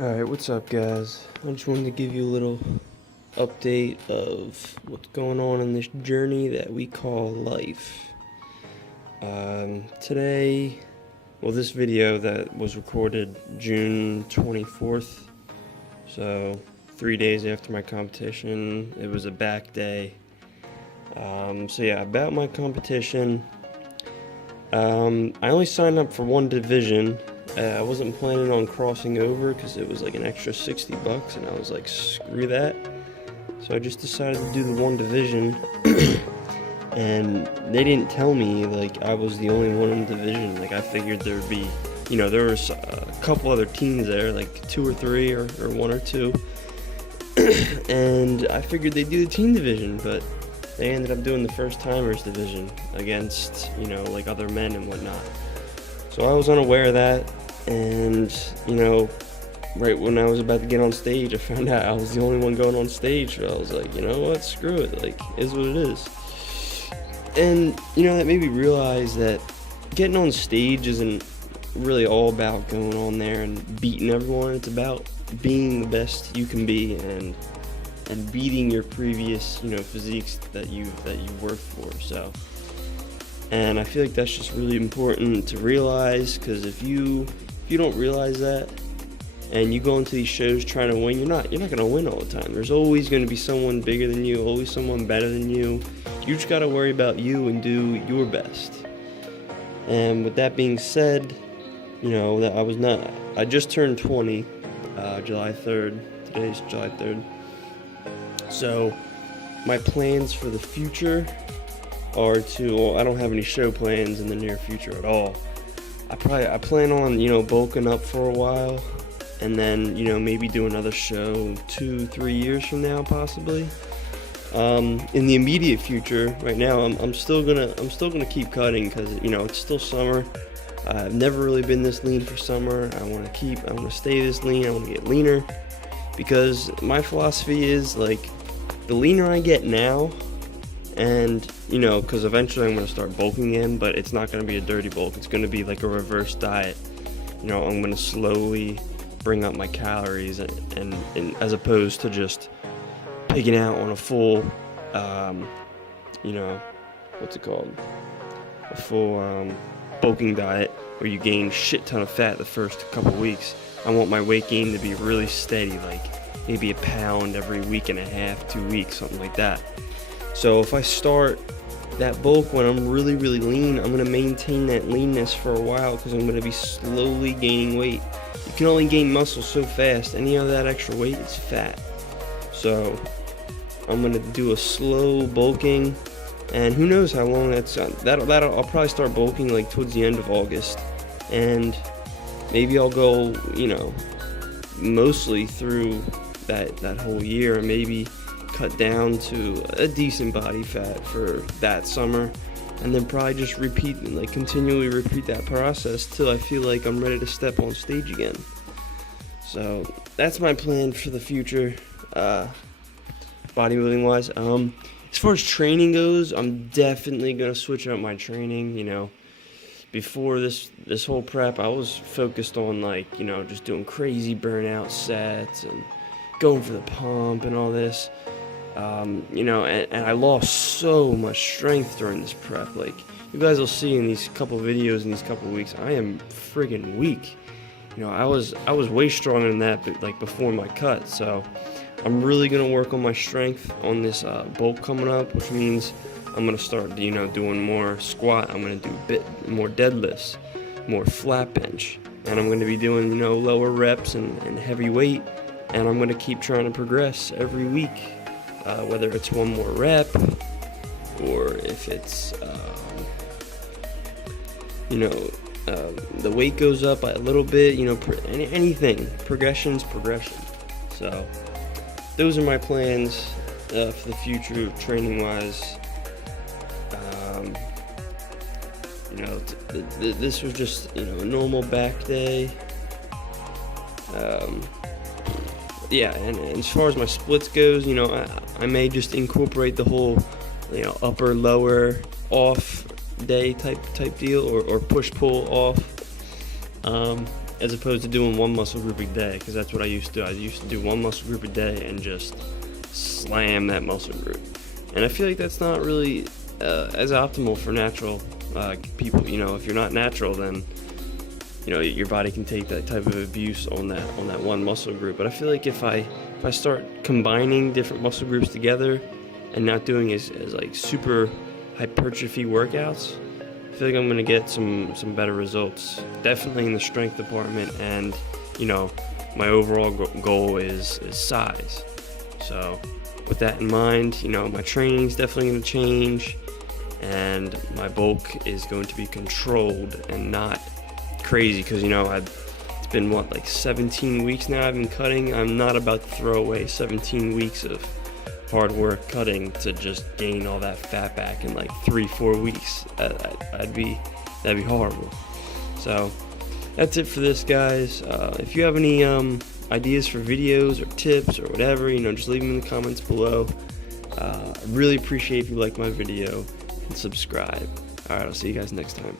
Alright, what's up guys? I just wanted to give you a little update of what's going on in this journey that we call life. Today, this video that was recorded June 24th, so 3 days after my competition. It was a back day. So yeah, about my competition, I only signed up for one division. I wasn't planning on crossing over because it was like an extra $60 and I was like, screw that. So I just decided to do the one division. And they didn't tell me like I was the only one in the division. Like I figured there would be, there was a couple other teams there, like 2 or 3 or 1 or 2. And I figured they'd do the team division, but they ended up doing the first timers division against, like other men and whatnot. So I was unaware of that. And, right when I was about to get on stage, I found out I was the only one going on stage. So I was like, you know what, screw it, like, is what it is. And, that made me realize that getting on stage isn't really all about going on there and beating everyone. It's about being the best you can be and beating your previous, physiques that you worked for, so. And I feel like that's just really important to realize, because if you don't realize that and you go into these shows trying to win, you're not going to win all the time. There's always going to be someone bigger than you, always someone better than you. You just got to worry about you and do your best. And with that being said, that I just turned 20, July 3rd. Today's July 3rd. So my plans for the future are I don't have any show plans in the near future at all. I plan on, bulking up for a while, and then, maybe do another show 2-3 years from now, possibly. In the immediate future, right now, I'm still gonna keep cutting because, it's still summer. I've never really been this lean for summer. I want to stay this lean. I want to get leaner, because my philosophy is like, the leaner I get now, and because eventually I'm going to start bulking in, but it's not going to be a dirty bulk. It's going to be like a reverse diet. I'm going to slowly bring up my calories and as opposed to just pigging out on a full, what's it called? A full bulking diet where you gain shit ton of fat the first couple weeks. I want my weight gain to be really steady, like maybe a pound every week and a half, 2 weeks, something like that. So if I start that bulk when I'm really, really lean, I'm going to maintain that leanness for a while because I'm going to be slowly gaining weight. You can only gain muscle so fast. Any of that extra weight is fat. So I'm going to do a slow bulking, and who knows how long I'll probably start bulking like towards the end of August, and maybe I'll go, mostly through that whole year, and maybe cut down to a decent body fat for that summer, and then probably just continually repeat that process till I feel like I'm ready to step on stage again. So that's my plan for the future, bodybuilding wise. As far as training goes, I'm definitely gonna switch up my training. Before this whole prep, I was focused on just doing crazy burnout sets and going for the pump and all this. And I lost so much strength during this prep. Like, you guys will see in these couple videos in these couple weeks, I am friggin' weak. I was way stronger than that, but before my cut. So I'm really gonna work on my strength on this bulk coming up, which means I'm gonna start, doing more squat. I'm gonna do a bit more deadlifts, more flat bench, and I'm gonna be doing, lower reps and heavy weight. And I'm gonna keep trying to progress every week. Whether it's one more rep, or if it's, the weight goes up a little bit, anything. Progression's progression. So, those are my plans for the future, training-wise. This was just, a normal back day. Yeah, and as far as my splits goes, I may just incorporate the whole, upper, lower, off day type deal, or push pull off. as opposed to doing one muscle group a day, because that's what I used to do. I used to do one muscle group a day and just slam that muscle group. And I feel like that's not really as optimal for natural people. You know, if you're not natural, then you know your body can take that type of abuse on that one muscle group. But I feel like if I start combining different muscle groups together and not doing as like super hypertrophy workouts, I feel like I'm gonna get some better results. Definitely in the strength department, and you know, my overall goal is size. So with that in mind, you know, my training's definitely going to change, and my bulk is going to be controlled and not crazy, because, you know, it's been like 17 weeks now I've been cutting. I'm not about to throw away 17 weeks of hard work cutting to just gain all that fat back in like 3-4 weeks. That'd be horrible. So that's it for this, guys. If you have any ideas for videos or tips or whatever, you know, just leave them in the comments below. I really appreciate if you like my video and subscribe. Alright, I'll see you guys next time.